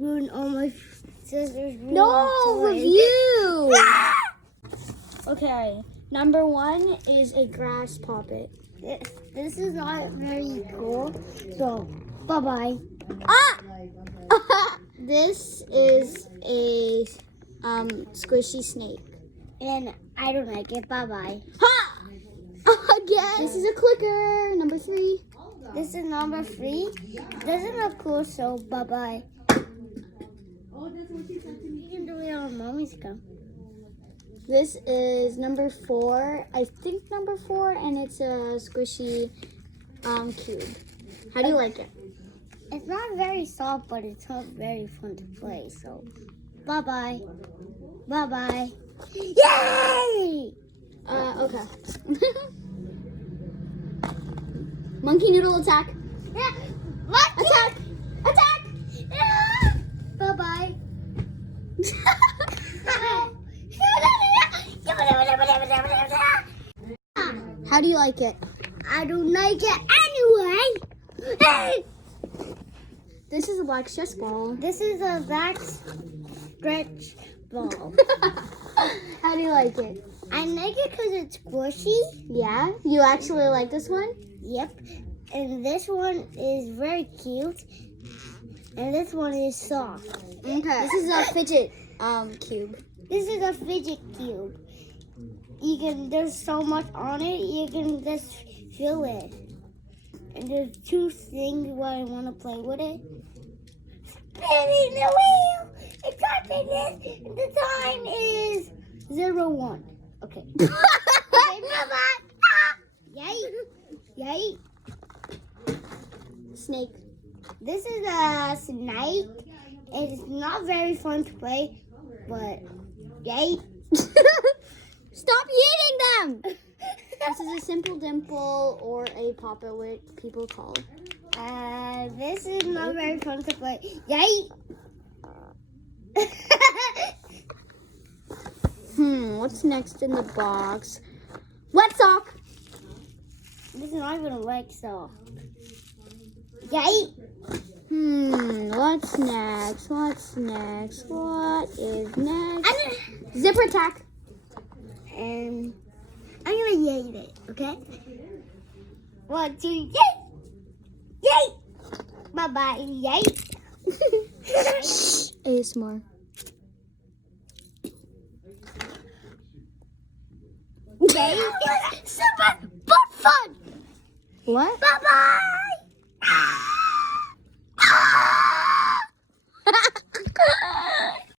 ruin all my sisters. No, review. Okay, number 1 is a grass puppet. This is not very cool. So, bye-bye. Ah! This is a squishy snake. And I don't like it. Bye-bye. Ha! Again. This is a clicker. Number 3. This is number 3. Doesn't look cool, so bye-bye. You can do it on Mommy's account. This is number 4. I think number 4, and it's a squishy cube. How do you like it? It's not very soft, but it's not very fun to play. So, bye-bye. Bye-bye. Yay! Okay. Monkey noodle attack. Yeah. What? Attack! Attack! Yeah. Bye-bye. How do you like it? I don't like it anyway. Hey! This is a black chess ball. This is a black stretch ball. How do you like it? I like it because it's squishy. Yeah? You actually like this one? Yep. And this one is very cute. And this one is soft. Okay. This is a fidget cube. This is a fidget cube. There's so much on it, you can just feel it. And there's 2 things where I want to play with it. Spinning the wheel! It's touching this! And the time is 01. Okay. Okay, bye-bye! Ah! Yay! Yay! Snake. This is a snake. It's not very fun to play, but yay! Stop eating them! This is a simple dimple or a puppet, what people call. This is not very fun to play. Yay! What's next in the box? Wet sock! This is not even a leg sock. Yay! What's next? What's next? What is next? Zipper tack. And I'm gonna yay it, okay? 1, 2, yay! Yay! Bye-bye, yay! ASMR. Yay! Super fun! What? Bye-bye!